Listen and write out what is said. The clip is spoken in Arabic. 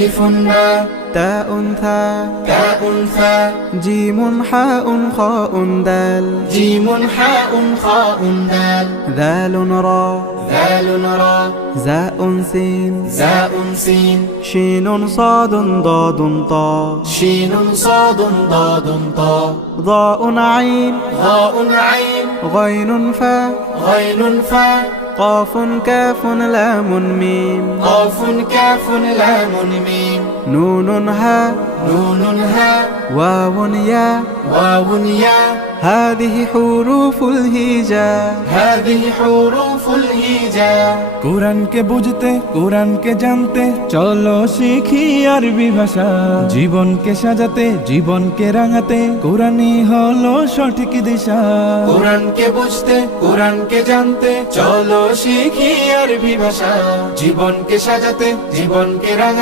ألف باء تاء ثاء تاء ثاء جيم حاء خاء دال جيم حاء خاء دال ذال را ذال را زاء سين زاء سين شين صاد ضاد طاء شين صاد ضاد طاء ضاء عين ضاء عين غين فاء غين فاء قاف كاف لام ميم قاف كاف لام ميم نون هاء نون هاء واو ياء واو ياء هذه حروف الهجاء هذه حروف الهجاء কোরআনকে বুঝতে কোরআনকে জানতে চলো শিখি আরবি ভাষা জীবনকে সাজাতে জীবনকে রাঙাতে কোরআনই হলো সঠিক দিশা কোরআনকে বুঝতে কোরআনকে জানতে চলো শিখি আরবি ভাষা জীবনকে সাজাতে জীবনকে রাঙাতে